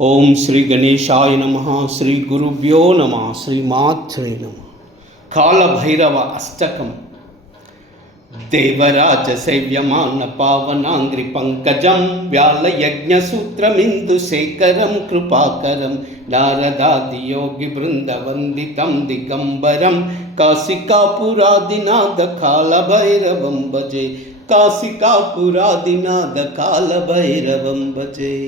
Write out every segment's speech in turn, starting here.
ఓం శ్రీ గణేశాయ నమః. శ్రీ గురుభ్యో నమః. శ్రీమాత్రే నమః. కాళభైరవ అష్టకం. దేవరాజ సేవ్యమాన పావనాంగ్రి పంకజం వ్యాళయజ్ఞసూత్రమిందు శేఖరం కృపాకరం నారదాది యోగి బృందవందితం దిగంబరం కాశికాపురాదినాథ కాళభైరవం భజే. కాశికాపురాదినాథ కాళభైరవం భజే.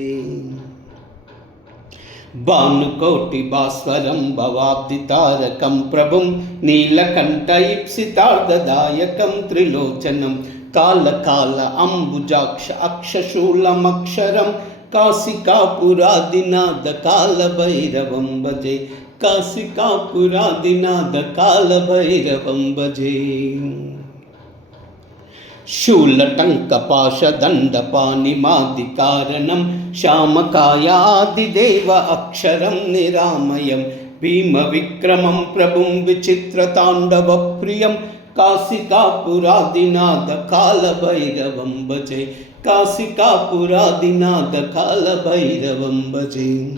భానుకోటి భాస్వరం భవాబ్ది తారకం ప్రభుం నీలకంఠైప్సితార్ధదాయకం త్రిలోచనం కాళకాల అంబుజాక్ష అక్షశూలమక్షరం కాశికాపురాదినాథ కాళభైరవం భజే. కాశికాపురాదినాథ కాళభైరవం భజే. శూలటంకపాశదండపాణిమాదికారణం శ్యామకాయాదిదేవ అక్షరం నిరామయం భీమవిక్రమం ప్రభుం విచిత్రతాండవప్రియం కాశికాపురాదినాథ కాళభైరవం భజే. కాశికాపురాదినాథ కాళభైరవం భజే.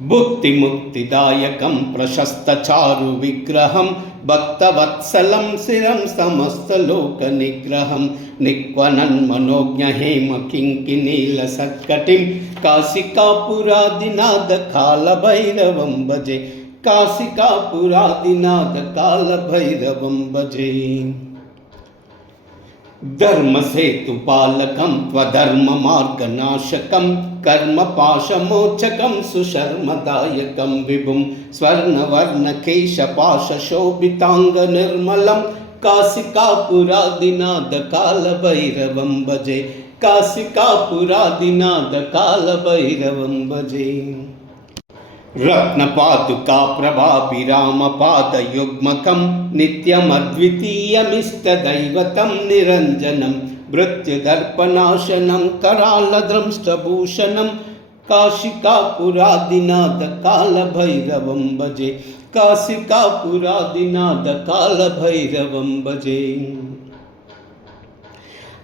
భుక్తిముక్తిదాయకం ప్రశస్తచారు విగ్రహం భక్తవత్సలం శిరం సమస్తలోక నిగ్రహం నిక్వనన్మనోజ్ఞ హేమ కింకినీల సత్కటిం కాశికాపురాదినాథ కాళభైరవం భజే. కాశికాపురాదినాథ కాళభైరవం భజే. ధర్మసేతుపాలకం త్వధర్మ మార్గనాశకం కర్మపాశమోచకం సుశర్మదాయకం విభుం స్వర్ణవర్ణకేశపాశోభితాంగ నిర్మలం కాశికాపురాదినాథ కాళభైరవం భజే. కాశికాపురాదినాథ కాళభైరవం భజే. రత్నపాదుకా ప్రభాభిరామపాదయుగ్మకం నిత్యమద్వితీయమిష్టదైవతం నిరంజనం మృత్యుదర్పనాశనం కరాళద్రంష్టభూషణం కాశికాపురాదినాథ కాళభైరవం భజే. కాశికాపురాదినాథ కాళభైరవం భజే.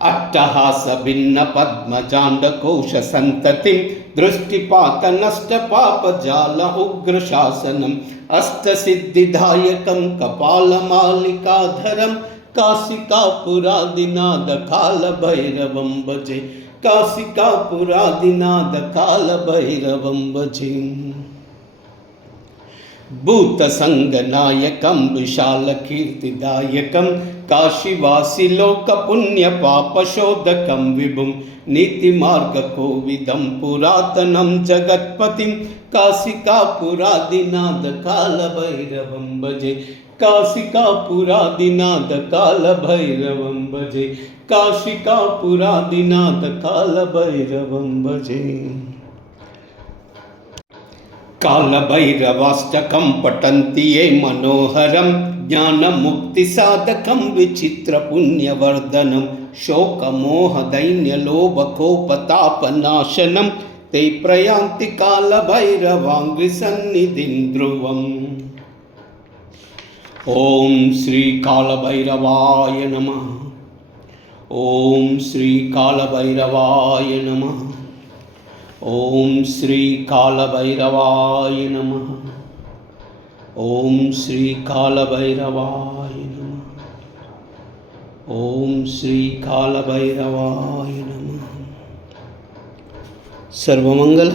అట్టహాస భిన్న పద్మజాండకోశ సంతతిం దృష్టిపాత నష్ట పాపజాల ఉగ్రశాసనం అష్టసిద్ధిదాయకం కపాలమాలికాధరం కాశికాపురాదినాథ కాళభైరవం భజే. కాశికాపురాదినాథ కాళభైరవం భజే. భూతసంగనాయకం విశాలకీర్తిదాయకం కాశీవాసిలోకపుణ్యపాపశోధకం విభుం నీతిమార్గకోవిదం పురాతనం జగత్పతిం కాశికాపురాదినాథ కాళభైరవం భజే. కాశికాపురాదినాథ కాళభైరవం భజే. కాశికాపురాదినాథ కాళభైరవం భజే. కాళభైరవాష్టకం పఠంతి ఏ మనోహరం జ్ఞానముక్తి సాధకం విచిత్ర పుణ్యవర్ధనం శోకమోహ దైన్యలోభకోపతాపనాశనం తే ప్రయాంతి కాళభైరవాంగ్రి సన్నిధిం ధ్రువం. ఓం శ్రీ కాళభైరవాయ నమః. ఓం శ్రీ కాళభైరవాయ నమః. ఓం శ్రీ కాళభైరవాయ నమః. ఓం శ్రీ కాళభైరవాయ నమః. ఓం శ్రీ కాళభైరవాయ నమః. సర్వమంగళ